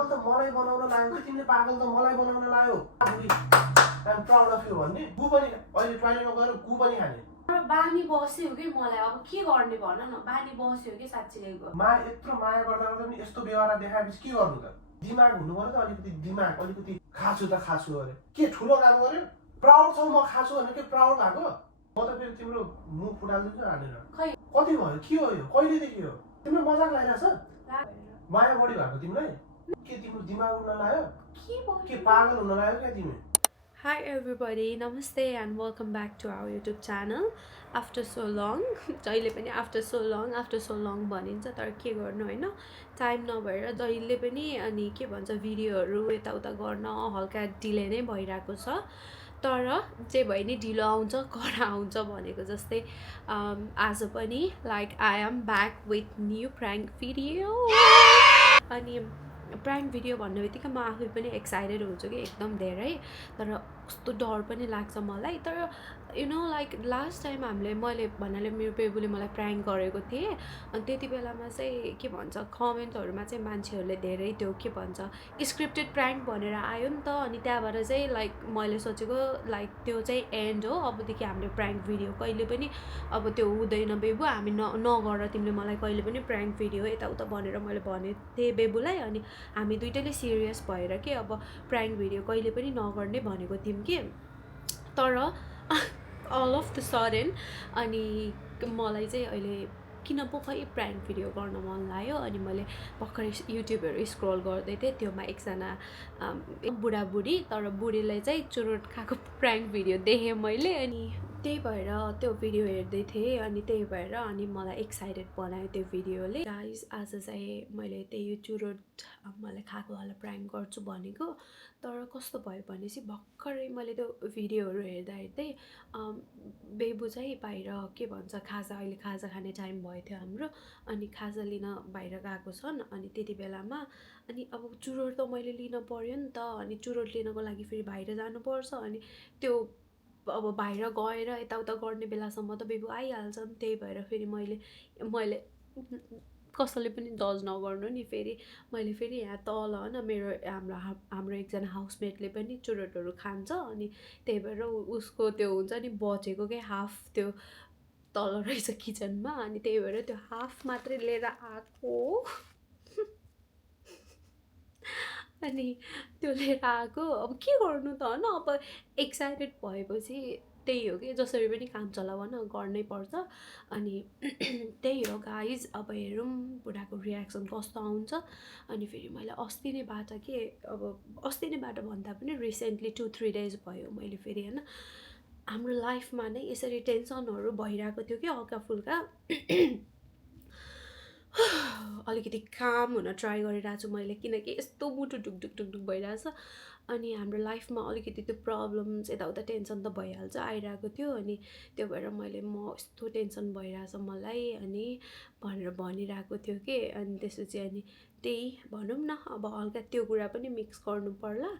पागल त मलाई बनाउन लाग्यो कि तिमीले पागल त मलाई बनाउन लाग्यो आइम प्राउड अफ यु भन्ने गु पनि अहिले टोयलेटमा गएर गु पनि खाने बानी बस्यो कि मलाई अब के गर्ने भन न बानी बस्यो कि साच्चै मा यत्रो माया गर्दा गर्दा पनि यस्तो व्यवहार देखाएपछि के गर्नु त दिमाग हुनु पर्यो त अलिकति दिमाग अलिकति खाछु त खाछु अरे के ठुलो काम गर्यो प्राउड छौ म खाछु भने के प्राउड भएको म त फेरि तिम्रो मुख फुटाल्दिन्छु हालेर खै कति भयो के हो यो कहिलेदेखि हो तिम्रो मजाक लागिरहेछ माया बढी भएको तिमीलाई के तिम्रो दिमाग उड्न लाग्यो के पागल हुन लाग्यो क्या तिमी Hi everybody, namaste and welcome back to our YouTube channel. After so long, जहिले पनि after so long भनिन्छ तर के गर्नु हैन टाइम नभएर जहिले पनि अनि के भन्छ भिडियोहरु यताउता गर्न हल्का डिले नै भइराको छ तर जे भए नि ढिलो आउँछ कडा आउँछ भनेको जस्तै आज पनि like I am back with new prank video अनि प्राङ्क भिडियो भन्ने बित्तिकै म आफै पनि एक्साइटेड हुन्छु कि एकदम धेरै तर कस्तो डर पनि लाग्छ मलाई तर you know like last time मैले भन्नाले मेरो बेबुले मलाई प्राङ्क गरेको थिएँ अनि त्यति बेलामा चाहिँ के भन्छ कमेन्टहरुमा चाहिँ मान्छेहरूले धेरै त्यो के भन्छ स्क्रिप्टेड प्राङ्क भनेर आयो नि त अनि त्यहाँबाट चाहिँ लाइक मैले सोचेको लाइक त्यो चाहिँ एन्ड हो अबदेखि हामीले प्राङ्क भिडियो कहिले पनि अब त्यो हुँदैन बेबु हामी नगर तिमीले मलाई कहिले पनि प्राङ्क भिडियो यताउता भनेर मैले भनेको थिएँ बेबुलाई अनि हामी दुइटैले सिरियस भएर के अब प्राङ्क भिडियो कहिले पनि नगर्ने भनेको थियौँ कि तर अल अफ द सडन अनि मलाई चाहिँ अहिले किन पो खै प्राङ्क भिडियो गर्न मन लाग्यो अनि मैले भर्खरै युट्युबहरू स्क्रोल गर्दै थिएँ त्योमा एकजना बुढाबुढी तर बुढीलाई चाहिँ चुरोट खाएको प्राङ्क भिडियो देखेँ मैले अनि त्यही भएर त्यो भिडियो हेर्दै थिएँ अनि त्यही भएर अनि मलाई एक्साइटेड बनायो त्यो भिडियोले गाइस आज चाहिँ मैले त्यही चुरोट मलाई खाएकोवाला प्राङ्क गर्छु भनेको तर कस्तो भयो भनेपछि भर्खरै मैले त्यो भिडियोहरू हेर्दा हेर्दै बेबु चाहिँ बाहिर के भन्छ अहिले खाजा खाने टाइम भयो थियो हाम्रो अनि खाजा लिन बाहिर गएको छन् अनि त्यति बेलामा अनि अब चुरोट त मैले लिन पर्यो नि त अनि चुरोट लिनको लागि फेरि बाहिर जानुपर्छ अनि त्यो अब बाहिर गएर यताउता गर्ने बेलासम्म त बेबु आइहाल्छ नि त्यही भएर फेरि मैले कसैले पनि जज नगर्नु नि फेरि मैले फेरि यहाँ तल हैन मेरो हाम्रो एकजना हाउसमेटले पनि चुरोटहरू खान्छ अनि त्यही भएर उसको त्यो हुन्छ नि बचेको के हाफ त्यो तल रहेछ किचनमा अनि त्यही भएर त्यो हाफ मात्रै लिएर आएको अनि त्यो लिएर आएको अब के गर्नु त हैन अब एक्साइटेड भएपछि त्यही हो कि जसरी पनि काम चलाउन गर्नै पर्छ अनि त्यही हो गाइज अब हेरौँ बुढाको रियाक्सन कस्तो आउँछ अनि फेरि मैले अस्ति नैबाट के अब अस्ति नैबाट भन्दा पनि रिसेन्टली 2-3 डेज भयो मैले फेरि हैन हाम्रो लाइफमा नै यसरी टेन्सनहरू भइरहेको थियो कि हल्का फुल्का अलिकति काम हुन ट्राई गरिरहेको छु मैले किनकि यस्तो मुटु ढुकढुक भइरहेछ अनि हाम्रो लाइफमा अलिकति त्यो प्रब्लम्स यताउता टेन्सन त भइहाल्छ आइरहेको थियो अनि त्यो भएर म यस्तो टेन्सन भइरहेछ मलाई अनि भनेर भनिरहेको थियो कि अनि त्यसपछि अनि त्यही भनौँ न अब हल्का त्यो कुरा पनि मिक्स गर्नु पर्ला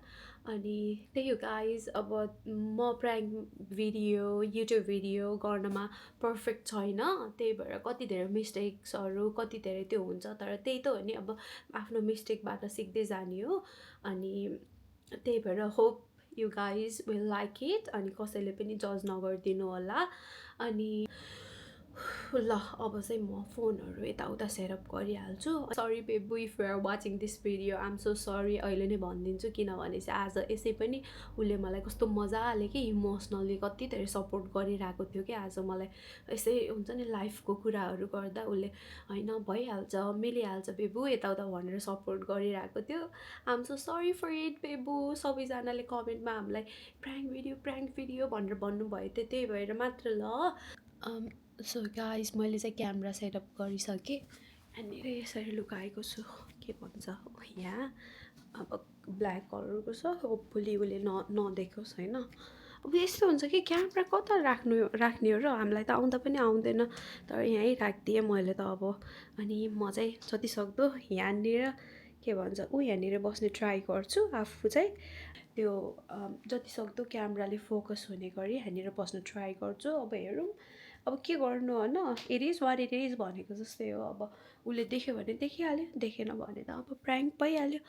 अनि त्यही हो गाइज अब म प्राङ्क भिडियो युट्युब भिडियो गर्नमा पर्फेक्ट छैन त्यही भएर कति धेरै मिस्टेक्सहरू कति धेरै त्यो हुन्छ तर त्यही त हो नि अब आफ्नो मिस्टेकबाट सिक्दै जाने हो अनि त्यही भएर hope you guys will like it अनि कसैले पनि जज नगरिदिनु होला अनि ल अब चाहिँ म फोनहरू यताउता सेटअप गरिहाल्छु सरी बेबु if you are watching this video I am so sorry अहिले नै भनिदिन्छु किनभने चाहिँ आज यसै पनि उसले मलाई कस्तो मजाले कि इमोसनली कति धेरै सपोर्ट गरिरहेको थियो कि आज मलाई यसै हुन्छ नि लाइफको कुराहरू गर्दा उसले हैन भइहाल्छ मिलिहाल्छ बेबु यताउता भनेर सपोर्ट गरिरहेको थियो I am so sorry for it बेबु सबैजनाले कमेन्टमा हामीलाई प्राङ्क भिडियो भनेर भन्नुभयो थियो त्यही भएर मात्र ल सो गाइज मैले चाहिँ क्यामेरा सेटअप गरिसकेँ यहाँनिर यसरी लुकाएको छु के भन्छ यहाँ अब ब्ल्याक कलरको छ होपफुली उसले नदेखोस् होइन अब यस्तो हुन्छ कि क्यामेरा कता राख्ने हो र हामीलाई त आउँदा पनि आउँदैन तर यहीँ राखिदिएँ मैले त अब अनि म चाहिँ जतिसक्दो यहाँनिर के भन्छ यहाँनिर बस्ने ट्राई गर्छु आफू चाहिँ त्यो जतिसक्दो क्यामेराले फोकस हुने गरी यहाँनिर बस्न ट्राई गर्छु अब हेरौँ अब के गर्नु होइन it is what it is भनेको जस्तै हो अब उसले देख्यो भने देखिहाल्यो देखेन भने त अब प्राङ्क भइहाल्यो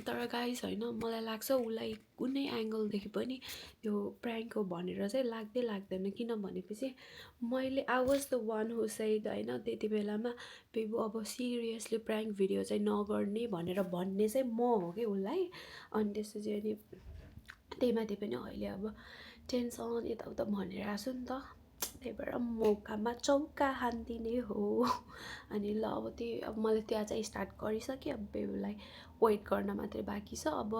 तर गाइस होइन मलाई लाग्छ उसलाई कुनै एङ्गलदेखि पनि यो प्राङ्क हो भनेर चाहिँ लाग्दैन किन भनेपछि मैले I was the one who shed होइन त्यति बेलामा बेबु अब सिरियसली प्राङ्क भिडियो चाहिँ नगर्ने भनेर भन्ने चाहिँ म हो कि उसलाई अनि त्यसपछि अनि त्यही माथि पनि अहिले अब टेन्सन यताउता भनिरहेको छु नि त त्यही भएर मौकामा चौका हानिदिने हो अनि ल अब त्यही अब मैले त्यहाँ चाहिँ स्टार्ट गरिसकेँ अब बेबुलाई वेट गर्न मात्रै बाँकी छ अब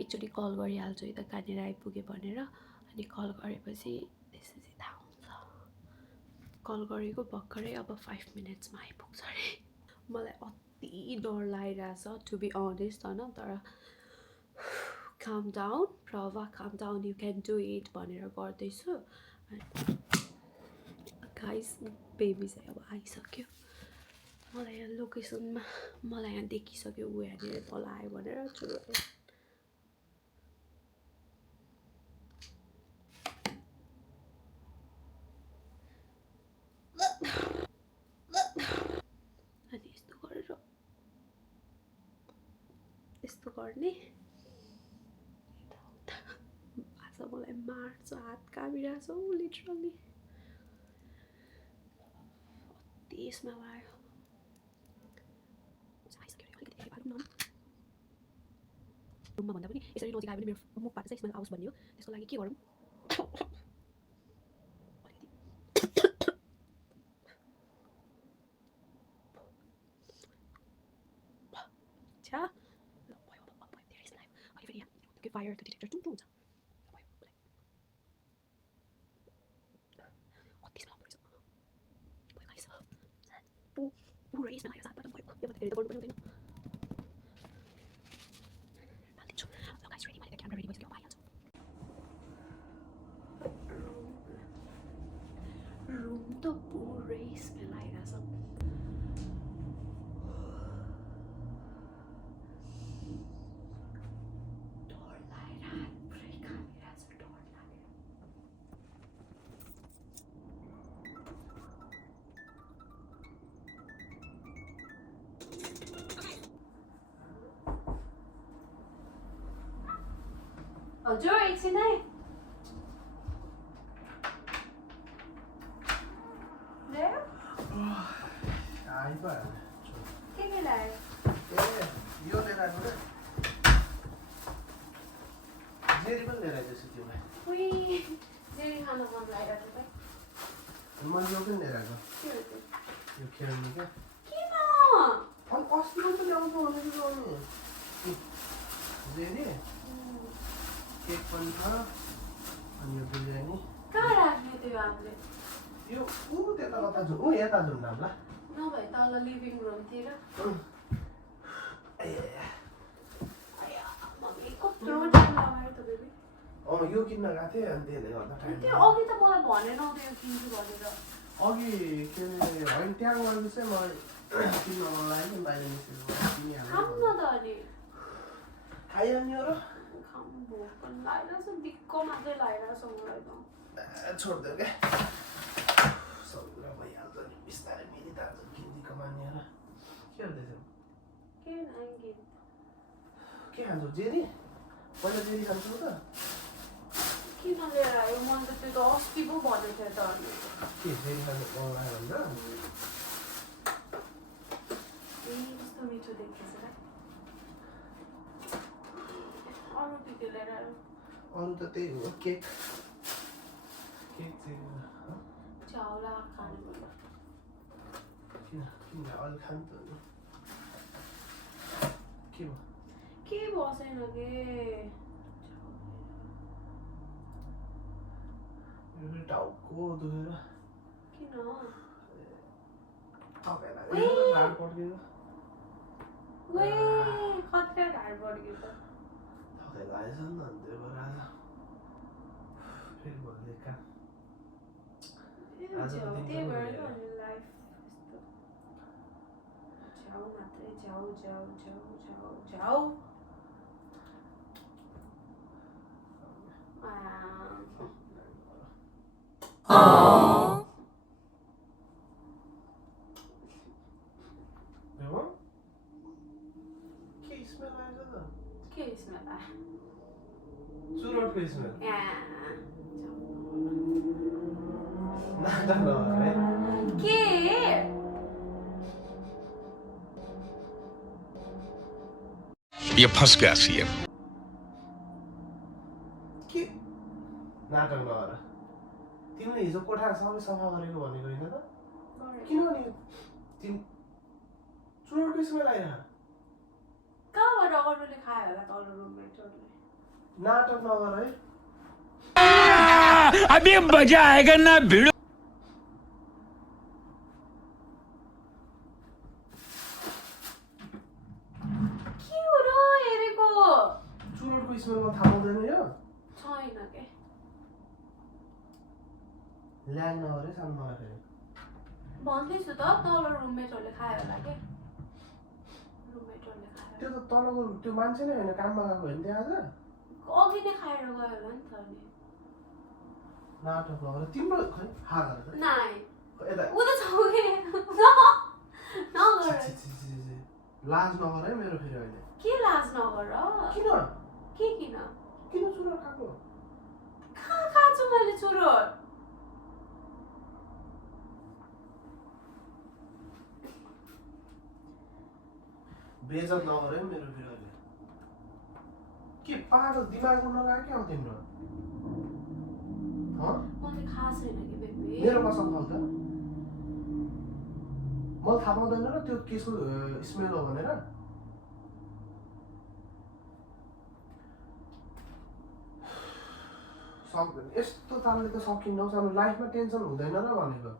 एकचोटि कल गरिहाल्छु यता कहाँनिर आइपुग्यो भनेर अनि कल गरेपछि त्यसपछि थाहा हुन्छ कल गरेको भर्खरै अब 5 मिनट्समा आइपुग्छ अरे मलाई अति डर लागिरहेछ टु बी अनेस्ट होइन तर calm down Prava calm down you can do it भनेर गर्दैछु गाइस बेबी चाहिँ अब आइसक्यो मलाई यहाँ लोकेसनमा मलाई यहाँ देखिसक्यो ऊ यहाँनिर तल आयो भनेर चुरो अनि यस्तो गरेर यस्तो गर्ने आज मलाई मार्छ हात कामिरहेछ लिटरली त्यसमा आयो रुममा भन्दा पनि यसरी नजिक आयो भने मेरो मुखबाट चाहिँ स्मेल आओस् भन्ने हो त्यसको लागि के गरौँ छ्या ल भयो अब भयो धेरै स्मेल आयो अहिले फेरि यहाँ त्यो फायर त्यो डिटेक्टर टुङ हुन्छ पुरै स्मेल आयो साथबाट भयो यो त धेरै त गर्नु पनि हुँदैन हालिदिन्छु ल गाइस रेडी मैले क्यामेरा रेडी भइसक्यो अब आइहाल्छु रुम त पुरै स्मेल आइरहेछ डर लागेर पुरै कामिरहेछ डर लागेर हजुर एकछिन है ल्यायो आइपुग्यो के ल्यायो ए यो लिएर आएको र जेरी पनि लिएर आइदिएछु तिमीलाई उही जेरी खान मन लागिरहेको छ मैले यो पनि लिएर आएको के हो त्यो यो खेल्नु क्या किन अनि अस्ति पनि ल्याउँछु भनेको अनि जेरी केक पनि छ अनि यो बिरयानी कहाँ राख्ने त्यो हामीले यो ऊ त्यता कता जाउँ यता जाउँ नामला नभए तल लिभिङ रुमतिर मम्मी कत्रो टाइम लगायो त बेबी यो किन्न गएको थिएँ अनि त्यसले गर्दा टाइम त्यो अघि त मलाई भनेन त्यो किन्छु भनेर अघि के अरे होइन त्यहाँ गएर चाहिँ मलाई किन्न मन लाग्यो नि बाहिर निस्केर किनिहाल्नु खाऊँ न त अनि खाइहाल्ने हो र खाऊँ भोक पनि लागिरहेछ दिक्क मात्रै लागिरहेछ मलाई त छोडिदियो क्या सबै भइहाल्छ नि बिस्तारै फेरि त किन्दी कमाने र के गर्दैछौ के नाङ्गी के खान्छौ जेरी पहिला जेरी खान्छौ त किन लिएर आयो मैले त त्यो त अस्ति पो भनेको थिएँ त अनि के जेरी खानु मन लाग्यो ए कस्तो मिठो देखिएछ र अरू के लिएर आयो अरू त त्यही हो केक केक चाहिँ चाउला खानु पर्यो किन किन अलि खानु त के भयो के बसेन के यो टाउको दुखेर किन थकेर ढाड पड्केको वे खतरा ढाड बढ्यो त थकेर आएछ नि त त्यो भएर आज फेरि भोलि काम आज त त्यही भएर त अनि लाइफ यस्तो जाऊ मात्रै जाऊ जाऊ जाऊ जाऊ जाऊ रहेछ त के स्मेल आयो चुरोटको स्मेल ए नाटक नगर है के ये फंस गया सीएम के नाटक नगर तिमीले हिजो कोठा सबै सफा गरेको भनेको होइन त किनभने तिमी चुरोटको स्मेल आइरह कहाँबाट अरूले खायो होला तल रुममेटहरूले नाटक नगर है अभी मजा आएगा ना भिड़ो के हो र हेरेको चुरोटको स्मेलमा थाहा पाउँदैन यो छैन के ल्याङ नगर है सानो मलाई फेरि भन्दैछु त तल रुममेटहरूले खायो होला के रुममेटहरूले खायो त्यो त तलको त्यो मान्छे नै होइन काममा गएको होइन त्यहाँ आज अघि नै खाएर गयो होला नि त नि नाटक नगर तिम्रो खै हा गरेर नाइ यता उ त छौ के नगर छि, छि, छि, छि, छि। लाज नगर है मेरो फेरि अहिले के लाज नगर किन के किन किन चुरोट खाएको कहाँ खान्छु मैले चुरोट बेइज्जत नगर है मेरो फेरि अहिले के पागल दिमाग उड्न लाग्यो क्या हो तिम्रो मैले खाएको छैन कि बेबी मेरो कसम खाऊ त मलाई थाहा पाउँदैन र त्यो केसको स्मेल हो भनेर यस्तो तालले त सकिन्न सानो लाइफमा टेन्सन हुँदैन र भनेको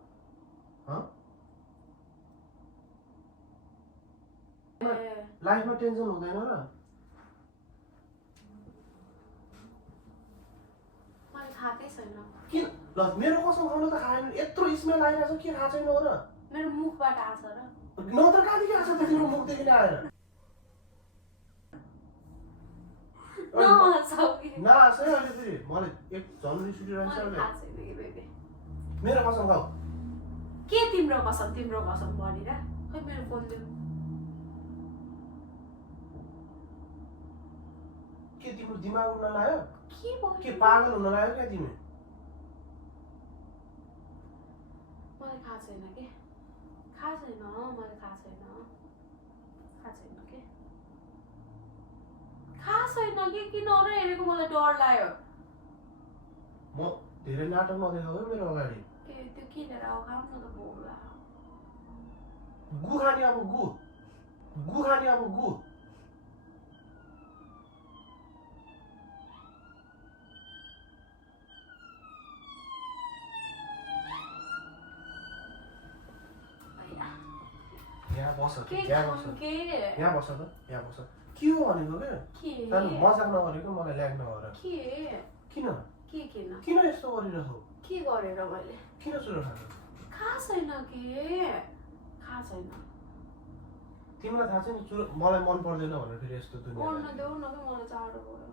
लाइफमा टेन्सन हुँदैन र मैले खाएकै छैन किन ल मेरो कसम खाउनु त खाएन यत्रो स्मेल आइरहेछ के थाहा छैन हो र मेरो मुखबाट आछ र नत्र कहाँदेखि आएको छ त तिम्रो मुखदेखि नै आएर नहसाउ कि नआस है अहिले फेरि मलाई एक झन् रिस उठिरहेछ मैले अहिले खाएको छैन कि बेबी मेरो कसम खाऊ के तिम्रो कसम भनिरा खै मेरो फोन देऊ के तिम्रो दिमाग उड्न लाग्यो के भयो के पागल हुन लाग्यो क्या तिमी मलाई थाहा छैन के थाहा छैन मलाई थाहा छैन के थाहा छैन कि किन र हेरेको मलाई डर लाग्यो म धेरै नाटक नदेखाऊ है मेरो अगाडि ए त्यो किनेर आऊ खाऊ न त बोला गु खाने अब गु खाने अब गु यहाँ बस के यहाँ बस के यहाँ बस त यहाँ बस के हो भनेको क्या सानो मजाक नगरेको मलाई ल्याग नगर के किन किन किन यस्तो गरिरहेछौ के गरेर मैले किन चुरो खाएको थाहा छैन के थाहा छैन तिमीलाई थाहा छैन चुरो मलाई मन पर्दैन भनेर फेरि यस्तो दुनियाँ गर्न देऊ न कि मलाई चाँडो भयो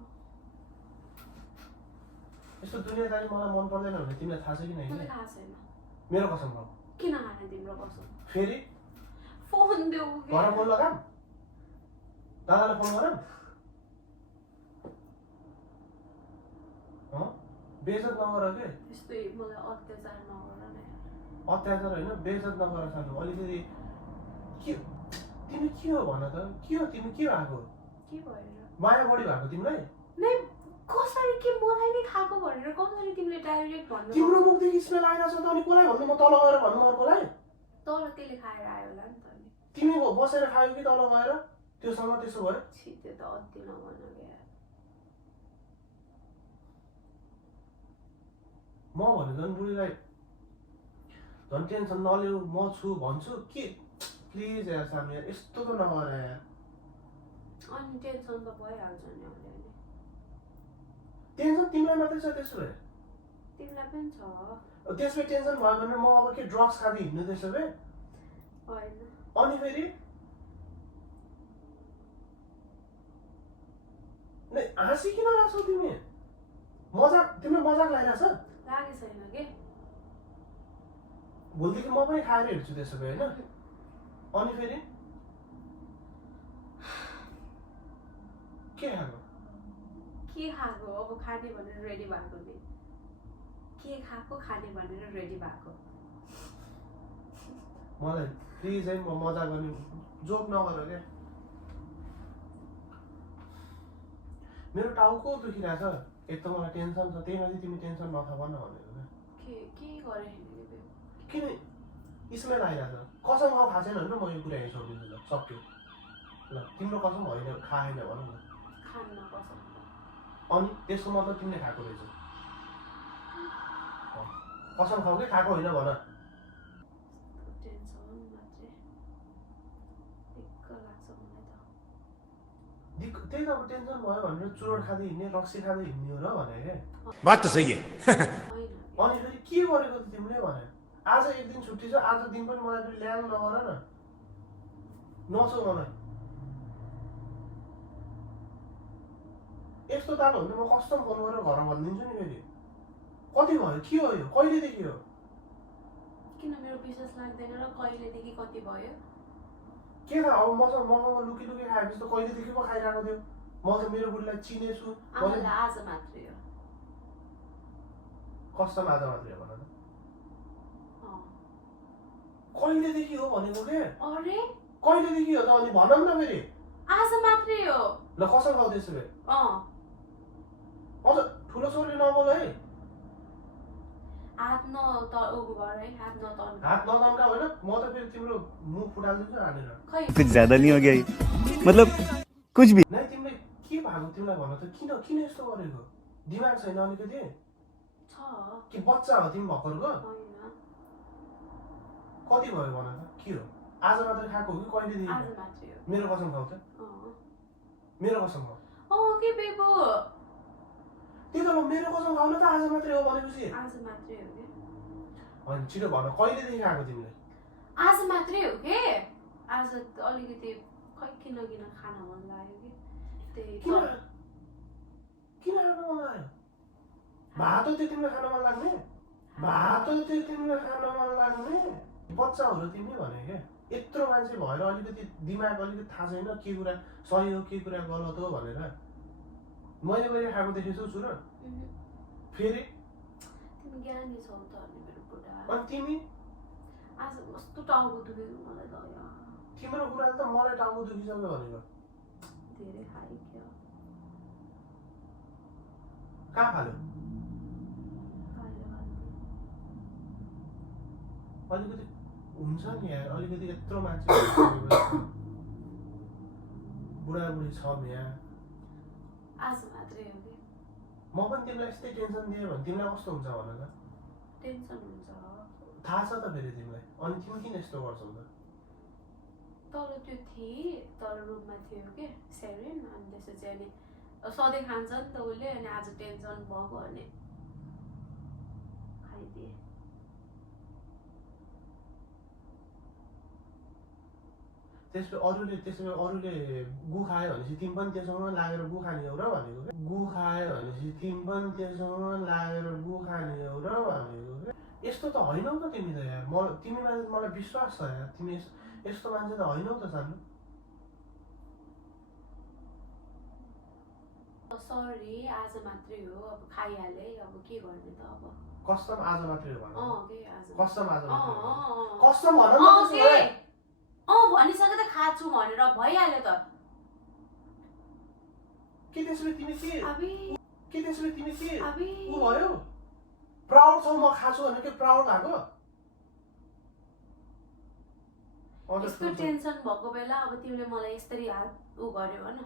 यस्तो दुनियाँदारी मलाई मन पर्दैन भने तिमीलाई थाहा छ कि मलाई होइन थाहा छैन मेरो कसम खाऊ किन खाने तिम्रो कसम फेरि फोन देऊ के घर फोन लगाम दादालाई फोन गरौँ बेइज्जत नगर के त्यस्तै मलाई अत्याचार नगर न अत्याचार होइन बेइज्जत नगर सानो अलिकति के तिमी के हो भन त के हो तिमी के भएको के भएर माया बढी भएको तिमीलाई नै कसरी के मलाई नै खाएको भनेर कसरी तिमीले डाइरेक्ट भन्नु तिम्रो मुखदेखि स्मेल आइरहेछ त अनि कसलाई भन्नु म तल गएर भन्नु अर्कोलाई तर त्यसले खाएर आयो होला नि त नि तिमी बसेर खायो कि तल गएर त्योसँग त्यसो भयो छि त्यो त अति नभन के म भने झन् बुढीलाई झन् टेन्सन नलिउ म छु भन्छु के प्लिज यार सानो यार यस्तो त नगर यार अनि टेन्सन त भइहाल्छ नि अलिअलि टेन्सन तिमीलाई मात्रै छ त्यसो भए तिमीलाई पनि छ त्यसमा टेन्सन भयो भने म अब के ड्रग्स खाँदै हिँड्नु त्यसो भए होइन अनि फेरि नै हाँसी किन रहेछौ तिमी मजाक तिमीलाई मजाक लागिरहेछ लागेको छैन के भोलिदेखि म पनि खाएर हिँड्छु त्यसो भए होइन अनि फेरि के खाएको के खाएको अब खाने भनेर रेडी भएको नि के खाएको खाने भनेर रेडी भएको मलाई प्लिज है म मजा गर्ने जोक नगर क्या मेरो टाउको दुखिरहेछ एक त मलाई टेन्सन छ त्यही माथि तिमी टेन्सन नथा भन भनेको के गरे किन स्मेल आइरहेछ कसम खाऊ खाएको छैन भने म यो कुरा यहीँ छोडिदिन्छु ल सक्यो ल तिम्रो कसम होइन खाएन भन न खान्न कसम अनि त्यसको मतलब तिमीले खाएको रहेछ कसम खाऊ कि खाएको होइन भन टेन्सन मात्रै दिक्क लाग्छ मलाई त त्यही त अब टेन्सन भयो भनेर चुरोट खाँदै हिँड्ने रक्सी खाँदै हिँड्ने हो र भने क्या बात त सही है अनि फेरि के गरेको त तिमीले भने आज एक दिन छुट्टी छ आज दिन पनि मलाई फेरि ल्याङ नगर न नसो मलाई यस्तो ताल हुन्छ म कस्तो फोन गरेर घर भनिदिन्छु नि फेरि कति भयो के हो यो कहिलेदेखि हो किन मेरो विश्वास लाग्दैन र कहिलेदेखि कति भयो के त अब मसँग लुकी लुकी खाएपछि त कहिलेदेखि पो खाइरहेको थियो म त मेरो बुढीलाई चिनेछु आमालाई आज मात्रै हो कस्तो आज मात्रै हो भन त अँ कहिलेदेखि हो भनेको के अरे कहिलेदेखि हो त अनि भन न फेरि आज मात्रै हो ल कसम खाऊ त्यसो भए अँ अझ ठुलो छोरीले नबोल है हात न त उगु गर है हात न तन्का हात नतन्का होइन म त फेरि तिम्रो मुख फुटालिदिन्छु हानेर खै कुछ ज्यादा नहीं हो गया ये? मतलब कुछ भी नै तिमीले के भएको तिमीलाई भन त किन यस्तो गरेको दिमाग छैन अलिकति छ कि बच्चा हो तिमी भर्खरको होइन कति भयो भन त के हो आज मात्र खाएको हो कि कहिलेदेखि आज मात्रै हो मेरो कसम खाऊ त अँ मेरो कसम खाऊ के बेबो त्यही त ल मेरो कसम खाऊ न त आज मात्रै हो भनेपछि आज मात्रै हो के अनि छिटो भन कहिलेदेखि खाएको तिमीले आज मात्रै हो के आज अलिकति खै किन खान मन लाग्यो कि त्यही किन किन खान मन लाग्यो भात त्यो तिमीलाई खान मन लाग्ने भात त्यो तिमीलाई खान मन लाग्ने बच्चा हो र तिमी भने क्या यत्रो मान्छे भएर अलिकति दिमाग अलिकति थाहा छैन के कुरा सही हो के कुरा गलत हो भनेर मैले कहिले खाएको देखेछु छु र फेरि तिमी ज्ञानी छौ त अनि मेरो बुढा अनि तिमी आज कस्तो टाउको दुखेको मलाई त यार तिम्रो कुराले त मलाई टाउको दुखिसक्यो भनेको धेरै खाइक्यो कहाँ फाल्यो अलिकति हुन्छ नि यार अलिकति यत्रो मान्छे बुढाबुढी छ यहाँ आज मात्रै हो कि म पनि तिमीलाई यस्तै टेन्सन दिएँ भने तिमीलाई कस्तो हुन्छ भन त टेन्सन हुन्छ थाहा छ त फेरि तिमीलाई अनि तिमी किन यस्तो गर्छौ त तल त्यो थिएँ तल रुममा थियो कि सेरेन अनि त्यसपछि अनि सधैँ खान्छ नि त उसले अनि आज टेन्सन भएको अनि खाइदिएँ त्यसो अरूले गु खायो भनेपछि तिमी पनि त्योसँग लागेर गु खाने हो र भनेको क्या गु खायो भनेपछि तिमी पनि त्योसँग लागेर गु खाने हो र भनेको क्या यस्तो त होइनौ त तिमी त यार तिमीमा मलाई विश्वास छ यार तिमी यस्तो मान्छे त होइनौ त सानो सरी आज मात्रै हो अब खाइहाले अब के गर्ने त अब कस्टम आज मात्रै हो भन के आज कस्टम आज मात्रै हो अँ कस्टम भन न त्यसो भए भनिसके त खाछु भनेर भइहाल्यो त के त्यसो भए तिमी के अबे उ भयो प्राउड छौ म खाछु भने के प्राउड भएको यस्तो टेन्सन भएको बेला अब तिमीले मलाई यसरी हात उ गर्यो भन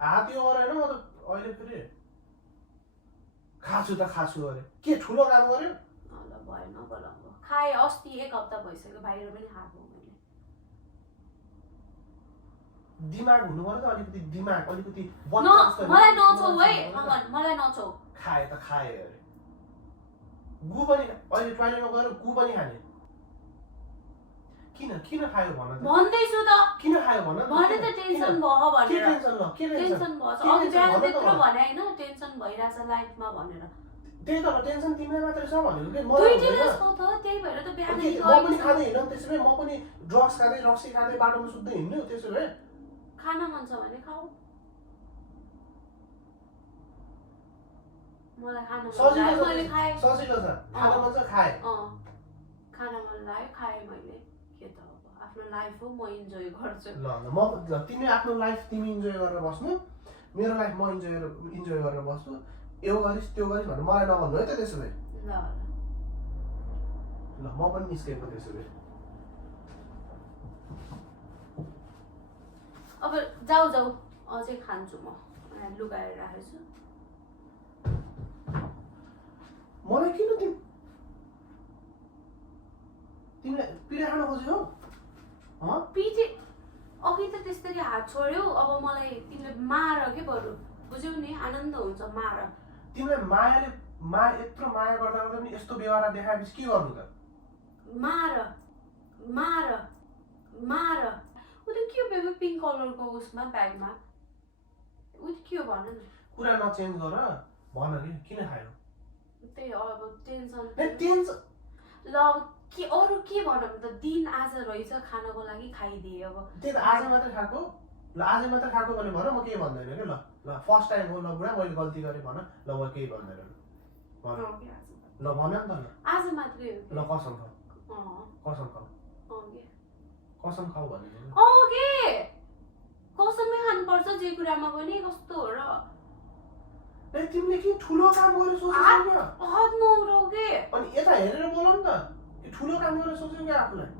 हात यो गरेन म त अहिले फेरि खाछु अरे के ठुलो काम गर्यो ल भएन बोलाउँदो खाएँ अस्ति एक हप्ता भइसक्यो बाहिर पनि खाएको मैले दिमाग हुनु पर्यो त अलिकति दिमाग अलिकति मलाई नछौ है मलाई नछौ खाए त खाए अरे गु पनि अहिले टोयलेटमा गएर गु पनि खाने किन खायो भन त भन्दैछु त किन खायो भन भने त टेन्सन भयो के भनेर टेन्सन ल के टेन्सन भयो अघि बिहान त्यत्रो भने हैन टेन्सन भइराछ लाइफमा भनेर त्यही त टेन्सन तिमीलाई मात्रै छ भनेको के दुईटै छौ त त्यही भएर त बिहान म पनि खाँदै हिँड्नु त्यसो भए म पनि ड्रग्स खाँदै रक्सी खाँदै बाटोमा सुत्दै हिँड्नु त्यसो भए खान मन छ भने खाऊ मलाई खान मन सजिलो लाग्यो छ मैले खाएँ सजिलो छ खान मन छ खाए खान मन लाग्यो खाएँ मैले के त अब आफ्नो लाइफ हो म इन्जोय गर्छु ल म तिमी आफ्नो लाइफ तिमी इन्जोय गरेर बस्नु मेरो लाइफ म इन्जोय गरेर बस्छु यो गरिस् त्यो गरिस् भनेर मलाई नभन्नु है त त्यसो भए ल ल म पनि निस्केको त्यसो भए अब जाऊ अझै खान्छु म लुगाएर राखेको छु मलाई किन तिमीलाई पिडा खान खोज्यौ हो पिटे अघि त त्यसरी हात छोड्यौ अब मलाई तिमीले मार के बरु बुझ्यौ नि आनन्द हुन्छ मार तिमीलाई यत्रो माया गर्दा गर्दा पनि यस्तो व्यवहार देखाएपछि के गर्नु त मार मार मार उ त के हो पिङ्क कलरको उसमा ब्यागमा उ के हो भन न कुरा नचेन्ज गर भन कि किन खायो त्यही हो अब टेन्सन टेन्सन ल के अरू के भनौँ त दिन आज रहेछ खानको लागि खाइदिए अब त्यही त आज मात्रै खाएको ल आज मात्रै खाएको भने भन म केही भन्दैन कि ल फर्स्ट टाइम हो ल बुढा मैले गल्ती गरेँ भन ल म केही भन्दैन भन ल भन नि त ल आज मात्रै हो ल कसम खाऊ कसम खाऊ भनेको के कसमै खानुपर्छ जे कुरामा पनि कस्तो हो र ए तिमीले के ठुलो काम गरेर सोच्यौ हात नउराउ के अनि यता हेरेर बोल नि त के ठुलो काम गरेर सोच्यौ कि आफूलाई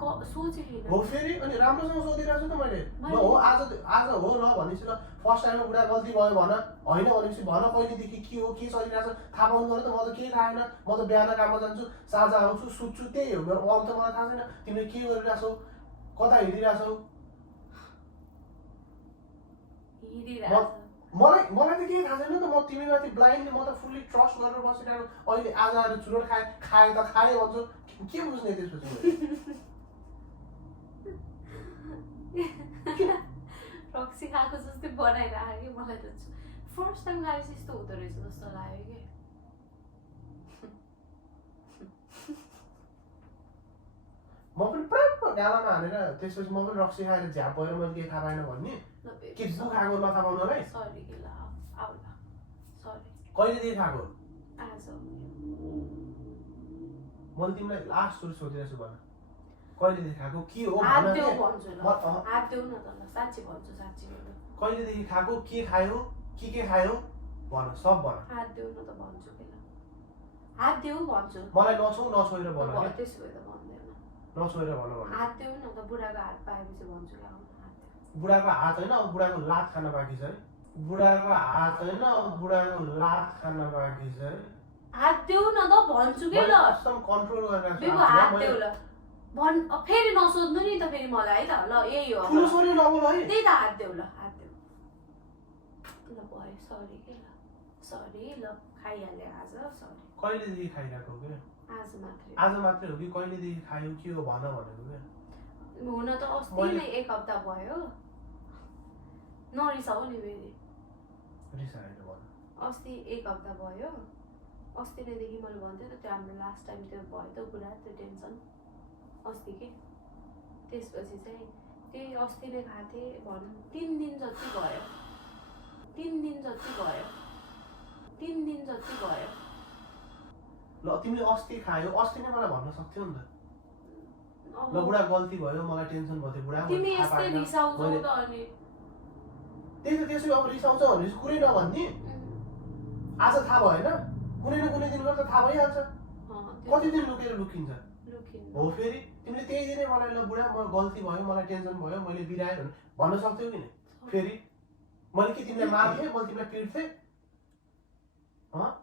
सोचेको हो फेरि अनि राम्रोसँग सोधिरहेको छु त मैले ल हो आज हो ल भनेपछि ल फर्स्ट टाइममा बुढा गल्ती भयो भन होइन भनेपछि भन कहिलेदेखि के हो के चलिरहेको छ थाहा पाउनु पर्यो त म त केही थाहा छैन म त बिहान काममा जान्छु साँझ आउँछु सुत्छु त्यही हो अरू त मलाई थाहा छैन तिमीले के गरिरहेछौ कता हिँडिरहेछौ मलाई त केही थाहा छैन त म तिमीमाथि ब्लाइन्डली म त फुल्ली ट्रस्ट गरेर बसिरहेको अहिले आज आएर चुरोट खाए त खाएँ भन्छु के बुझ्ने त्यसपछि रक्सी खाएको जस्तै बनाइराखेँ कि मलाई त फर्स्ट टाइम खाएपछि यस्तो हुँदो रहेछ जस्तो लाग्यो कि म पनि पुरा गालामा हानेर त्यसपछि म पनि रक्सी खाएर झ्याप भएर मैले केही थाहा पाएन भन्ने के खाएको नथाहा पाउनलाई सरी कि ल आउ ल सरी कहिलेदेखि खाएको आज मैले तिमीलाई लास्ट चोटि सोधिरहेको छु भन कहिलेदेखि खाएको के हो हात भन देऊ भन्छु ल के हात देऊ न त ल साँच्ची भन्छु साँच्ची कहिलेदेखि खाएको के खायो के खायो भन सब भन हात देऊ न त भन्छु कि ल हात देऊ भन्छु मलाई नछोएर भन के त्यसो भए त भन्दैन नछोएर भन भन हात देऊ न त बुढाको हात पाएपछि भन्छु कि आउनु हात देऊ बुढाको हात होइन अब बुढाको लात खान बाँकी छ है बुढाको हात होइन अब बुढाको लात खान बाँकी छ है हात देऊ न त भन्छु कि ल एकदम कन्ट्रोल गरेर बिबु हात देऊ ल भन् फेरि नसोध्नु नि त फेरि मलाई है त ल यही हो ठुलो छोरी नबोल है त्यही त हात देऊ ल हात देऊ ल भयो सरी कि ल सरी ल खाइहालेँ आज सरी कहिलेदेखि खाइरहेको के आज मात्रै हो कि कहिलेदेखि खायो के हो भन भनेको के हुन त अस्ति नै एक हप्ता भयो नरिसाऊ नि फेरि रिसाएर भन अस्ति एक हप्ता भयो अस्ति नैदेखि मैले भन्थेँ त त्यो हाम्रो लास्ट टाइम त्यो भयो त कुरा त्यो टेन्सन अस्ति के त्यसपछि चाहिँ त्यही अस्ति नै खाएको थिएँ भनौँ 3 दिन जति भयो 3 दिन जति भयो 3 दिन जति भयो ल तिमीले अस्ति खायो अस्ति नै मलाई भन्न सक्थ्यौ नि त ल बुढा गल्ती भयो मलाई टेन्सन भयो थियो बुढा तिमी यस्तै रिसाउँछौ त अनि त्यही त त्यसो अब रिसाउँछ भने कुरै नभन्ने आज थाहा भएन कुनै न कुनै दिन गर्दा थाहा भइहाल्छ कति दिन लुकेर लुकिन्छ हो फेरि तिमीले त्यही दिनै मलाई ल बुढा म गल्ती भयो मलाई टेन्सन भयो मैले बिराएँ भने भन्न सक्थ्यौ कि नै फेरि मैले के तिमीलाई मार्थेँ मैले तिमीलाई पिट्थेँ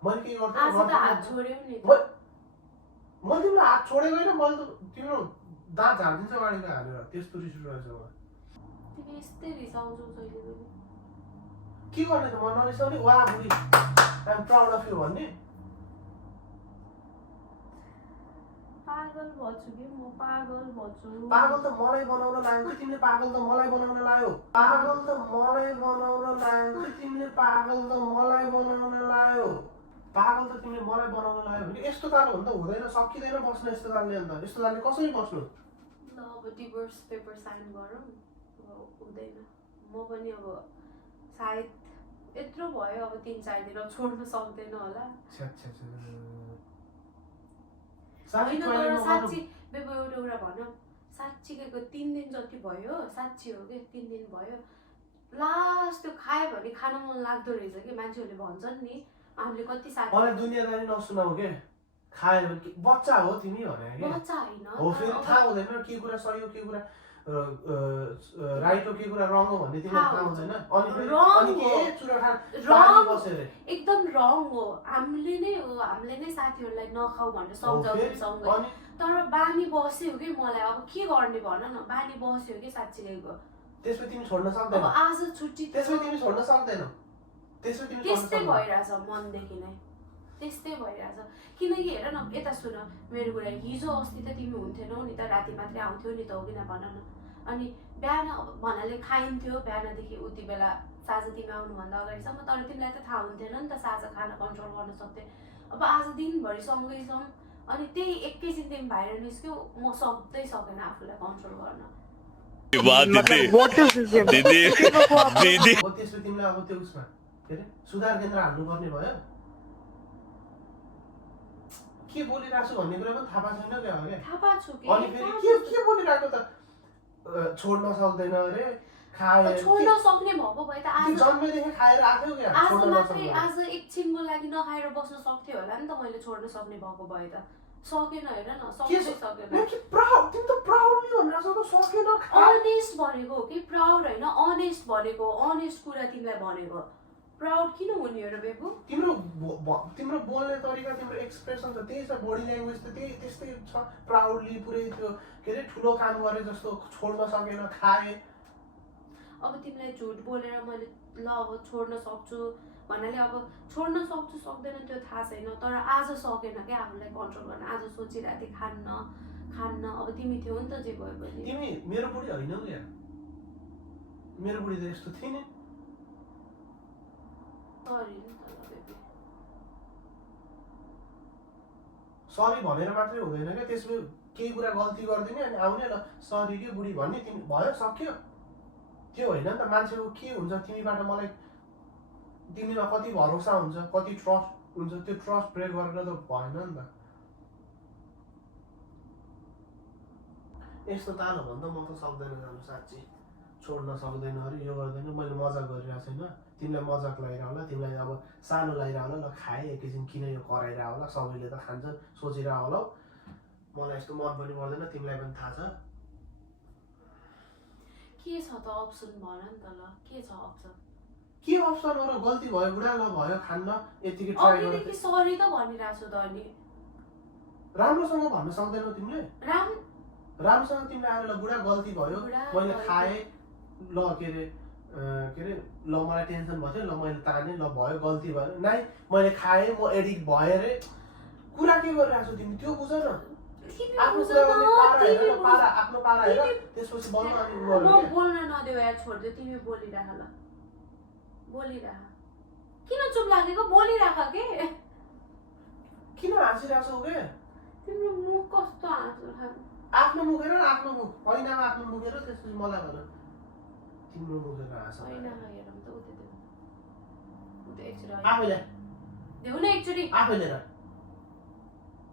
मैले के गर्थेँ मैले तिमीलाई हात छोडेको होइन मैले त तिम्रो दाँत झारिदिन्छ गाडीमा हालेर त्यस्तो रिस उठिरहेछ मलाई तिमी यस्तै रिसाउँछौ जहिले पनि के गर्ने त म नरिसाउने वा बुढी आइएम प्राउड अफ यु भन्ने पागल भन्छु कि म पागल भन्छु पागल त मलाई बनाउन लाग्यो कि तिमीले पागल त मलाई बनाउन लाग्यो पागल त मलाई बनाउन लाग्यो कि तिमीले पागल त मलाई बनाउन लाग्यो पागल त तिमीले मलाई बनाउन लाग्यो भने यस्तो ताल भन्दा हुँदैन सकिँदैन बस्न यस्तो तालले अन्त यस्तो तालले कसरी बस्नु ल अब डिभोर्स पेपर साइन गरौँ अब हुँदैन म पनि अब सायद यत्रो भयो अब 3-4 दिन छोड्न सक्दैन होला होइन तर साँच्ची बेबो एउटा कुरा भन साँच्चीको 3 दिन जति भयो साँच्ची हो कि 3 दिन भयो लास्ट त्यो खायो भने खान मन लाग्दो रहेछ कि मान्छेहरूले भन्छन् नि हामीले कति साथी मलाई दुनियादारी नसुनाऊ के खायो भने बच्चा हो तिमी भने के बच्चा होइन हो फेरि थाहा हुँदैन के कुरा सही हो के कुरा राइट हो के कुरा रङ हो भन्ने तिमीलाई थाहा हुँदैन अनि के चुरा खान बस्यो रे एकदम रङ हो हामीले नै साथीहरूलाई नखाऊ भनेर सम्झाउँछौँ तर बानी बस्यो कि मलाई अब के गर्ने भन न बानी बस्यो कि साँच्चीको त्यसपछि तिमी छोड्न सक्दैनौ अब आज छुट्टी त्यसपछि तिमी छोड्न सक्दैनौ त्यसपछि तिमी त्यस्तै भइरहेछ मनदेखि नै त्यस्तै भइरहेछ किनकि हेर न यता सुन मेरो कुरा हिजो अस्ति त तिमी हुन्थेनौ नि त राति मात्रै आउँथ्यौ नि त हो किन भन न अनि बिहान भन्नाले खाइन्थ्यो बिहानदेखि उति बेला साँझ तिमी आउनुभन्दा अगाडिसम्म तर तिमीलाई त थाहा हुन्थेन नि त साँझ खाना कन्ट्रोल गर्न सक्थेँ अब आज दिनभरि सँगै छौँ अनि त्यही एकैछिन तिमी बाहिर निस्क्यौ म सक्दै सकेन आफूलाई कन्ट्रोल गर्न त्यसपछि तिमीलाई अब त्यो उसमा के अरे सुधार केन्द्र हाल्नुपर्ने भयो के बोलिरहेको छु भन्ने कुरा पनि थाहा छैन क्या हो थाहा पाएको छु कि अनि फेरि के बोलिरहेको त छोड्न सक्दैन अरे खाए छोड्न सक्ने भएको भए त आज जन्मेदेखि खाएर आथ्यो क्या आज मात्रै आज एकछिनको लागि नखाएर बस्न सक्थ्यो होला नि त मैले छोड्न सक्ने भएको भए त सकेन हेर न सक्दै सकेन के प्राउड तिमी त प्राउडली भनिरहेको छौ सकेन अनेस्ट भनेको हो कि प्राउड होइन अनेस्ट भनेको अनेस्ट कुरा तिमीलाई भनेको प्राउड किन हुने हो र बेबु तिम्रो बोल्ने तरिका तिम्रो एक्सप्रेसन त त्यही छ बडी ल्याङ्ग्वेज त त्यस्तै छ प्राउडली पुरै त्यो के अरे ठुलो काम गरे जस्तो छोड्न सकेन खाए अब तिमीलाई झुट बोलेर मैले ल अब छोड्न सक्छु भन्नाले अब छोड्न सक्छु सक्दैन त्यो थाहा छैन तर आज सकेन क्या आफूलाई कन्ट्रोल गर्न आज सोचिरहेको थिएँ खान्न अब तिमी थियौ नि त जे भयो भने तिमी मेरो बुढी होइनौ क्या मेरो बुढी त यस्तो थिएन सरी भनेर मात्रै हुँदैन क्या त्यसमा केही कुरा गल्ती गरिदिने अनि आउने ल सरी के बुढी भन्ने तिमी भयो सक्यो त्यो होइन नि त मान्छेको के हुन्छ तिमीबाट मलाई तिमीमा कति भरोसा हुन्छ कति ट्रस्ट हुन्छ त्यो ट्रस्ट ब्रेक गरेर त भएन नि त यस्तो ताल हो भने त म त सक्दैन जानु साँच्ची छोड्न सक्दैन अरे यो गर्दैन मैले मजाक गरिरहेको छैन तिमीलाई मजाक लगाइरह होला तिमीलाई अब सानो लगाइरह होला ल खाए एकैछिन किन यो कराइरह होला सबैले त खान्छन् सोचिरह होला मलाई यस्तो मन पनि पर्दैन तिमीलाई पनि थाहा छ के छ त अप्सन भन नि त ल के छ अप्सन के अप्सन हो र गल्ती भयो बुढा ल भयो खान्न यतिकै ट्राई गर अघिदेखि सरी त भनिरहेको छु त अनि राम्रोसँग भन्न सक्दैनौ तिमीले राम्रोसँग तिमीले आएर ल बुढा गल्ती भयो मैले खाएँ ल के अरे ल मलाई टेन्सन भयो ल मैले ताने ल भयो गल्ती भयो नाइ मैले खाएँ म एडिक्ट भएँ अरे कुरा के गरिरहेको छु तिमी त्यो बुझ न आफ्नो कुरा गर्ने पारा हेर न पारा आफ्नो पारा हेर त्यसपछि बोल्न अनि म बोल्न नदेऊ यार छोड्दियो तिमी बोलिराख ल बोलिराख किन चुप लागेको बोलिराख के किन हाँसिरहेको छौ के तिम्रो मुख कस्तो हाँसो आफ्नो मुख हेर आफ्नो मुख ऐनामा आफ्नो मुख हेर त्यसपछि मलाई भन तिम्रो मुख हेर हाँस ऐनामा हेरौँ त उतै देऊ उतै एकचोटि आफैले देऊ न एकचोटि आफैले र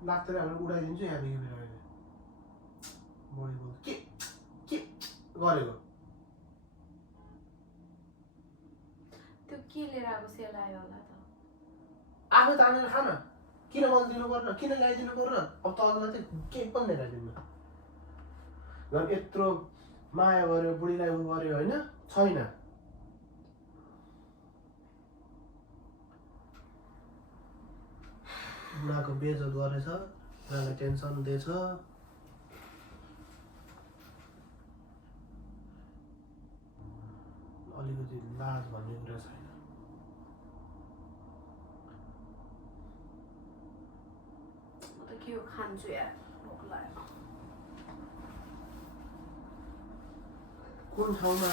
लाग्दै हामीले उडाइदिन्छु यहाँदेखि फेरि अहिले बढी बोल के गरेको त्यो के लिएर आएको सेलायो होला त आफै तानेर खान किन बन्दिनु पर्न किन ल्याइदिनु पर्न अब तललाई चाहिँ केही पनि ल्याइदिनु झन् यत्रो माया गर्यो बुढीलाई उ गर्यो होइन छैन बुढाको बेइज्जत गरेछ बुढालाई टेन्सन दिएछ अलिकति लाज भन्ने कुरा छैन म त के हो खान्छु यार भोक लाग्यो कुन ठाउँमा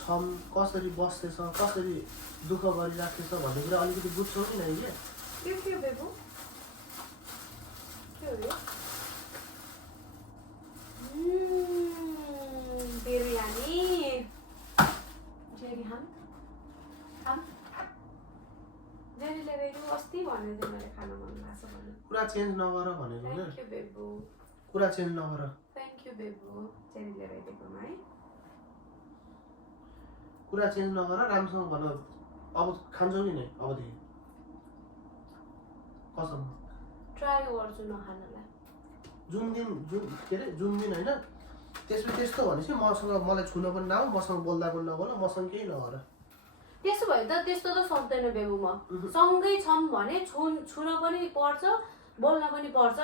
छन् कसरी बस्दैछ कसरी दुःख गरिराख्दैछ भन्ने कुरा अलिकति बुझ्छौ कि नै के बेबु के हो यो बिरयानी जेरी हम ल्याइदिनु अस्ति भनेको थिएँ मैले खान मन लाग्छ भने कुरा चेन्ज नगर भनेको क्या थ्याङ्क यू बेबु कुरा चेन्ज नगर थ्याङ्क यू बेबु चेरी ल्याइदिएकोमा है कुरा चेन्ज नगर राम्रोसँग भन अब खान्छौ कि नै अबदेखि कसम ट्राई गर्छु नखानलाई जुन दिन के अरे जुन दिन होइन त्यसपछि त्यस्तो भनेपछि मसँग मलाई छुन पनि नआऊ मसँग बोल्दा पनि नबोल मसँग केही नगर त्यसो भए त त्यस्तो त सक्दैन बेबु म सँगै छौँ भने छुन पनि पर्छ बोल्न पनि पर्छ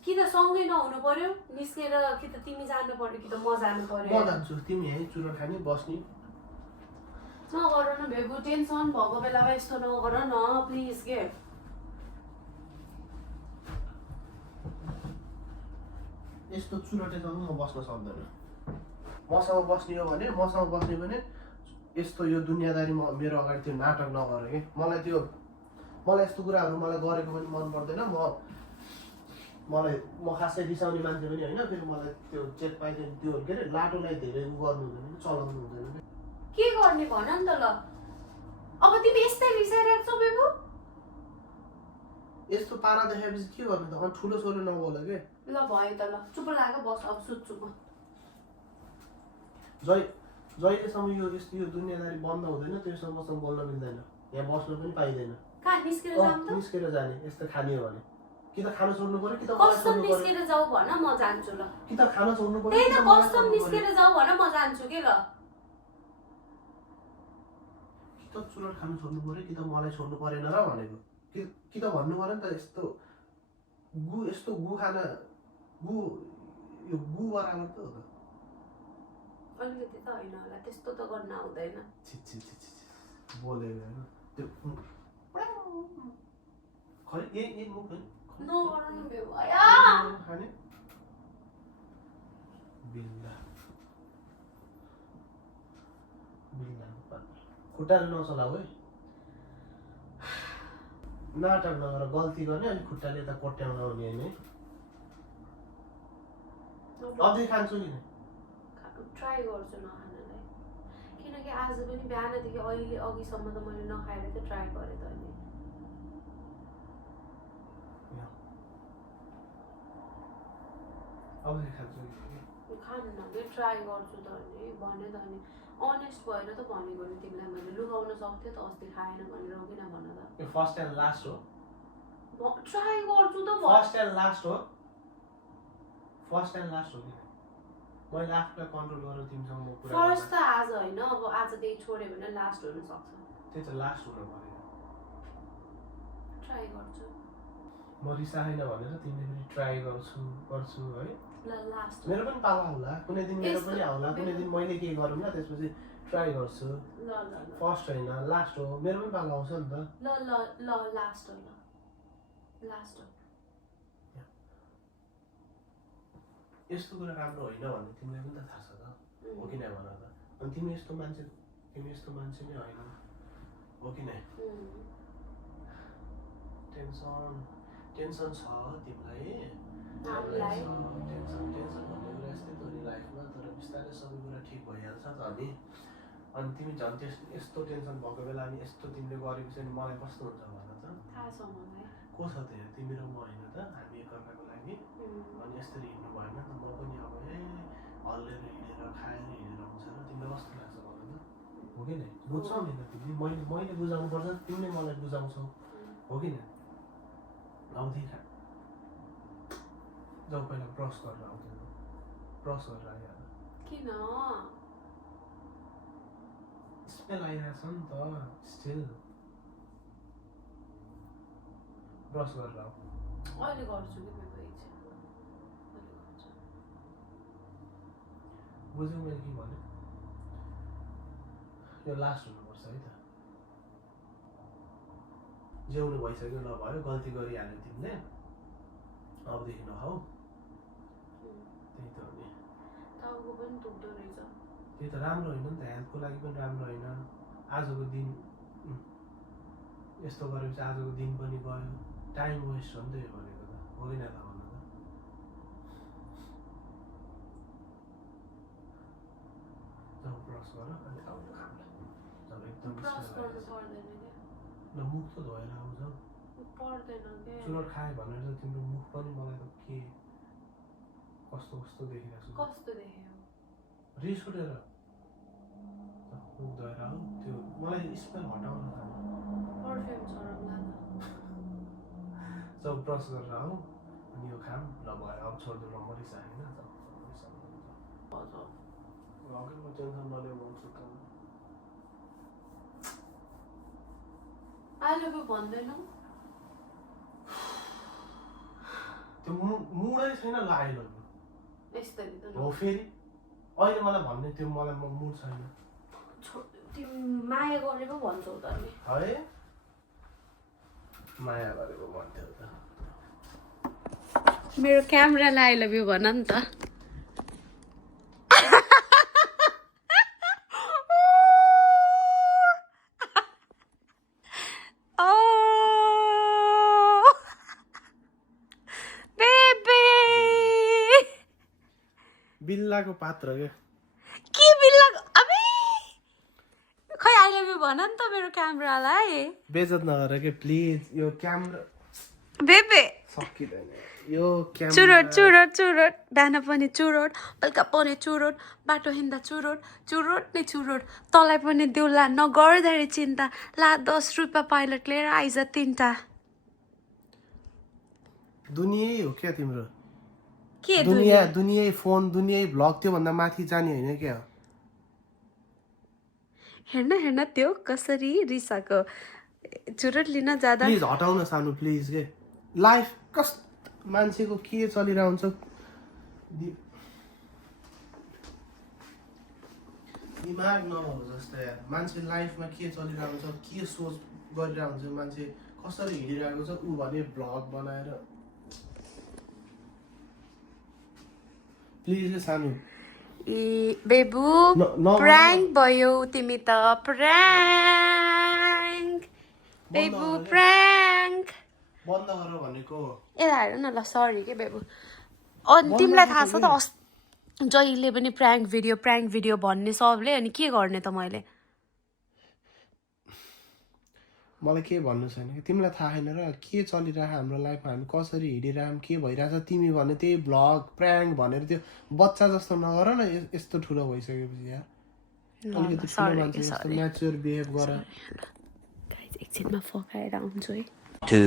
कि त सँगै नहुनु पर्यो निस्केर कि त तिमी जानु पर्यो कि त म जानु म पर्यो जान्छु तिमी यहीँ चुरोट खाने बस्ने नगर न बेबु टेन्सन भएको बेलामा यस्तो नगर न प्लिज के यस्तो चुरोटेसँग म बस्न सक्दैन मसँग बस्ने हो भने मसँग बस्ने भने यस्तो यो दुनियाँदारी मेरो अगाडि त्यो नाटक नगर कि मलाई यस्तो कुराहरू मलाई गरेको पनि मन पर्दैन म खासै रिसाउने मान्छे पनि होइन फेरि मलाई त्यो चेक पाइदियो त्यो के अरे लाटोलाई धेरै उ गर्नु हुँदैन चलाउनु हुँदैन के गर्ने भन नि त ल अब तिमी यस्तै रिसाइरहेको छौ बेबु यस्तो पारा देखाएपछि के गर्नु त अनि ठुलो छोरो नबोल के ल भयो त ल चुप लाग बस अब सुत्छु म जहिलेसम्म यो यस्तो यो दुनियाँदारी बन्द हुँदैन त्योसम्म मसँग बोल्न मिल्दैन यहाँ बस्न पनि पाइँदैन कहाँ निस्केर जाऊँ त निस्केर जाने यस्तो खाने हो भने कि त खान छोड्नु पर्यो कि त कस्टम निस्केर जाऊ भन म जान्छु ल कि त खान छोड्नु पर्यो त्यही कि त त मलाई कस्टम छोड्नु निस्केर पर्यो। जाऊ भन म जान्छु के ल कि त चुरोट खानु छोड्नु पर्यो कि त मलाई छोड्नु परेन र भनेको कि त भन्नु पर्यो नि त यस्तो गु खान गु यो गु बराबर त हो त अलिकति त होइन होला त्यस्तो त गर्न आउँदैन छि बोलेको होइन त्यो खै यही मुख होइन नगर्नु बेबु आया खाने बिल्ला खुट्टाले नचलाऊ है नाटक नगर गल्ती गर्ने अनि खुट्टाले यता कोट्याउन आउने होइन है अझै खान्छु कि नै ट्राई गर्छु नखानलाई किनकि आज पनि बिहानदेखि अहिले अघिसम्म त मैले नखाएर त ट्राई गरेँ त अनि अझै खान्छु कि खानु नभए ट्राई गर्छु त अनि भने त अनि अनेस्ट भएर त भनेको नि तिमीलाई मैले लुगाउन सक्थेँ त अस्ति खाएन भनेर हो किन भन त यो फर्स्ट एन्ड लास्ट हो ट्राई गर्छु त फर्स्ट एन्ड लास्ट हो कि मैले आफूलाई कन्ट्रोल गरेर तिमीसँग म कुरा फर्स्ट त आज होइन अब आजदेखि छोड्यो भने लास्ट हुन सक्छ त्यही त लास्ट हुन पर्यो ट्राई गर्छु म रिसाएन भनेर तिमीले फेरि ट्राई गर्छु है ल लास्ट मेरो पनि पाला होला कुनै दिन मेरो पनि आउला कुनै दिन मैले के गरौँ न त्यसपछि ट्राई गर्छु ल ल ल फर्स्ट होइन लास्ट हो मेरो पनि पाला आउँछ नि त ल ल ल लास्ट हो ल लास्ट हो यस्तो कुरा राम्रो होइन भन्ने तिमीलाई पनि त थाहा छ त हो कि नै भन त अनि तिमी यस्तो मान्छे नै होइन हो कि नै टेन्सन छ तिमीलाई हामीलाई टेन्सन भन्ने कुरा यस्तै त हो नि लाइफमा तर बिस्तारै सबै कुरा ठिक भइहाल्छ त अनि तिमी झन् यस्तो टेन्सन भएको बेला अनि यस्तो तिमीले गरेपछि अनि मलाई कस्तो हुन्छ भन त थाहा छ मलाई को छ त तिमी र म होइन त हामी एकअर्काको लागि अनि यसरी हिँड्नु भएन त म पनि अब हल्लेर हिँडेर खाएर हिँडेर आउँछ र तिमीलाई कस्तो लाग्छ भन त हो कि नै बुझ्छौ नि त तिमी मैले बुझाउनु पर्छ तिमीले मलाई बुझाउँछौ हो कि नै आउँदै खा जाऊ पहिला ब्रस गरेर आउँदैन ब्रस गरेर आइहाल किन स्मेल आइरहेछ नि त स्टिल ब्रस गरेर आऊ अहिले गर्छु कि मेरो इच्छा अहिले गर्छु बुझ्यौ मैले के भने यो लास्ट हुनुपर्छ है त जिउनु भइसक्यो ल भयो गल्ती गरिहाल्यो तिमीले अबदेखि नखाऊ त्यही त हो नि टाउको पनि दुख्दो रहेछ त्यही त राम्रो होइन नि त हेल्थको लागि पनि राम्रो होइन आजको दिन यस्तो गरेपछि आजको दिन पनि गयो टाइम वेस्ट हो नि त यो भनेको त हो कि न त भन्नु त जाऊ ब्रस गर अनि आउनु खाऊँ जब एकदम ब्रस गर्नु पर्दैन क्या मुख त धोएर आउँछ पर्दैन के चुरोट खायो भनेर त तिम्रो मुख पनि मलाई त के कस्तो कस्तो देखिरहेको छु कस्तो देख्यो रिस उठेर मुख धोएर आऊ त्यो मलाई स्मेल हटाउन त पर्फ्युम चढाउँला न सब ब्रस गरेर आऊ अनि यो खाम ल भयो अब छोड्दो नम्बरै चाहिएन हजुर अगाडि म टेन्सन नलिएर काम आई लभ यु भन्दैनौ त्यो मुडै छैन लाग्यो यसरी त हो फेरि अहिले मलाई भन्ने त्यो मलाई मुड छैन तिमी माया गरेको भन्छौ त नि है माया गरेको भन्थ्यौ त मेरो क्यामेरालाई आई लभ यु भन नि त बिल्लाको पात्र के बिल्लाको अबे खै आई लभ यु भन नि त मेरो क्यामेरालाई बेजत नगर के प्लिज यो क्यामेरा बेबे सकिँदैन यो क्यामेरा चुरोट चुरोट चुरोट बिहान पनि चुरोट बेलुका पनि चुरोट बाटो हिँड्दा चुरोट चुरोट नै चुरोट तँलाई पनि देउला नगर्दाखेरि चिन्ता ला 10 रुपियाँ पाइलट लिएर आइज 3टा दुनियै हो क्या तिम्रो के दुनियै फोन दुनियै भ्लग त्योभन्दा माथि जाने होइन क्या हेर्न हेर्न त्यो कसरी रिसाको चुरोट लिन जाँदा प्लिज हटाउन सानो प्लिज के लाइफ कस्तो मान्छेको के चलिरहेको हुन्छ दिमाग नभएको जस्तो यार मान्छे लाइफमा के चलिरहेको हुन्छ के सोच गरिरहेको हुन्छ मान्छे कसरी हिँडिरहेको छ ऊ भने भ्लग बनाएर प्लिज के सानो बेबु प्राङ्क भयो तिमी त प्राङ्क बेबु प्राङ्क बन्द गर भनेको यता हेर न ल सरी के बेबु अनि तिमीलाई थाहा छ त जहिले पनि प्राङ्क भिडियो भन्ने सबले अनि के गर्ने त मैले मलाई के भन्नु छैन कि तिमीलाई थाहा छैन र के चलिरहेको हाम्रो लाइफमा हामी कसरी हिँडिरहेको के भइरहेछ तिमी भने त्यही भ्लग प्राङ्क भनेर त्यो बच्चा जस्तो नगर न यस्तो ठुलो भइसकेपछि यार अलिकति ठुलो मान्छे जस्तो म्याच्योर बिहेभ गर एकछिनमा फकाएर आउँछु है 2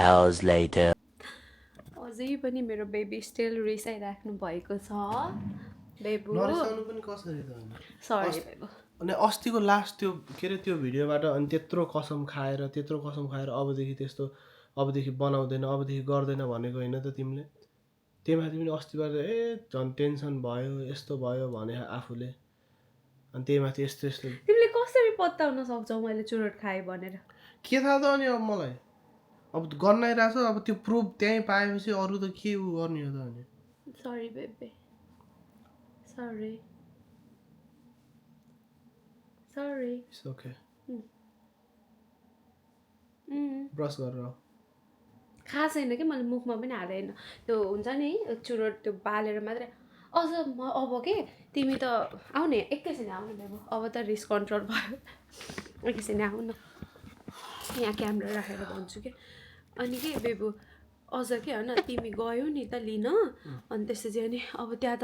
hours later अझै पनि मेरो बेबी स्टिल रिसाइराख्नु भएको छ बेबु नरिसाउनु पनि कसरी त सरी बेबु अनि अस्तिको लास्ट त्यो के अरे त्यो भिडियोबाट अनि त्यत्रो कसम खाएर अबदेखि बनाउँदैन अबदेखि गर्दैन भनेको होइन त तिमीले त्यही माथि पनि अस्तिबाट झन् टेन्सन भयो यस्तो भयो भने आफूले अनि त्यही माथि यस्तो तिमीले कसरी पत्ताउन सक्छौ मैले चुरोट खाएँ भनेर के थाहा त अनि अब मलाई अब गर्नाइरहेछ अब त्यो प्रुफ त्यहीँ पाएपछि अरू त के उ गर्ने हो त अनि सरी बेबे सरी इट्स ओके ब्रस गरेर खास छैन कि मैले मुखमा पनि हालेन त्यो हुन्छ नि चुरोट त्यो बालेर मात्रै अझ अब के तिमी त आऊ न एकैछिन आउनु बेबु अब त रिस कन्ट्रोल भयो एकैछिन आऊ न यहाँ क्यामेरा राखेर भन्छु कि अनि के बेबु अझ के होइन तिमी गयौ नि त लिन अनि त्यसपछि अनि अब त्यहाँ त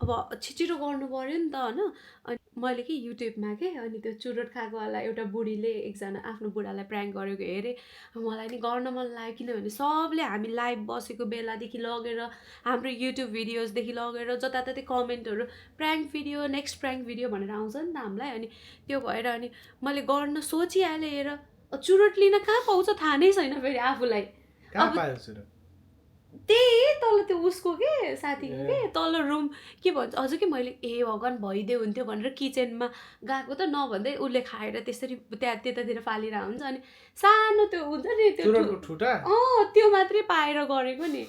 अब छिटो गर्नु पऱ्यो नि त होइन अनि मैले कि युट्युबमा के अनि त्यो चुरोट खाएकोवाला एउटा बुढीले एकजना आफ्नो बुढालाई प्राङ्क गरेको हेरेँ मलाई नि गर्न मन लाग्यो किनभने सबले हामी लाइभ बसेको बेलादेखि लगेर हाम्रो युट्युब भिडियोजदेखि लगेर जताततै कमेन्टहरू prank video next prank video भनेर आउँछ नि त हामीलाई अनि त्यो भएर अनि मैले गर्न सोचिहालेँ हेर चुरोट लिन कहाँ पाउँछ थाहा नै छैन फेरि आफूलाई त्यही तल त्यो उसको के साथीको के तल रुम के भन्छ अझ कि मैले भगवान् भइदियो हुन्थ्यो भनेर किचनमा गएको त नभन्दै उसले खाएर त्यसरी त्यतातिर फालिरहेको हुन्छ अनि सानो त्यो हुन्छ नि त्यो त्यो मात्रै पाएर गरेको नि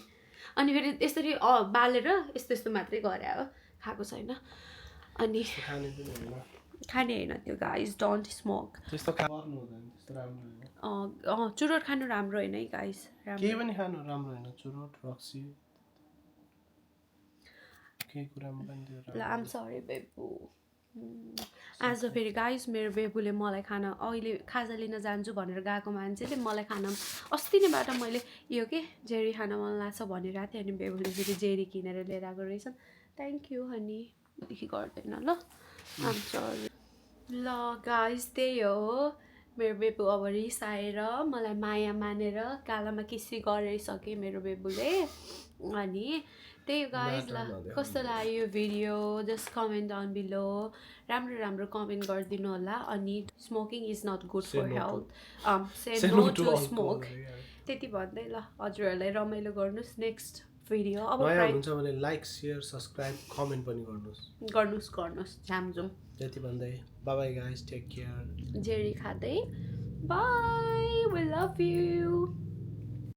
अनि फेरि यसरी बालेर यस्तो मात्रै गरे हो खाएको छैन अनि खाने होइन त्यो गाइज डोन्ट स्मोक चुरोट खानु राम्रो होइन है गाइज केही पनि खानु राम्रो होइन चुरोट रक्सी केही कुरामा पनि ल आम सरी बेबु आज फेरि गाइस मेरो बेबुले मलाई खाना अहिले खाजा लिन जान्छु भनेर गएको मान्छेले मलाई खाना अस्ति नैबाट मैले यो के जेरी खाना मन लाग्छ भनिरहेको थिएँ अनि बेबुले फेरि जेरी किनेर लिएर आएको रहेछन् थ्याङ्क यू हनी देखि गर्दैन ल ल गाइस त्यही हो मेरो बेबु अब रिसाएर मलाई माया मानेर गालामा किसी गरिसके मेरो बेबुले अनि त्यही गाइस ल कस्तो लाग्यो यो video just comment down below राम्रो राम्रो कमेन्ट गरिदिनु होला अनि smoking is not good for health so no to smoke त्यति भन्दै ल हजुरहरूलाई रमाइलो गर्नुहोस् नेक्स्ट भिडियो अब नयाँ हुन्छ भने लाइक शेयर सब्स्क्राइब कमेन्ट पनि गर्नुहोस् झामझुम त्यति भन्दै bye bye guys take care जेरी खाँदै बाई वी लभ यु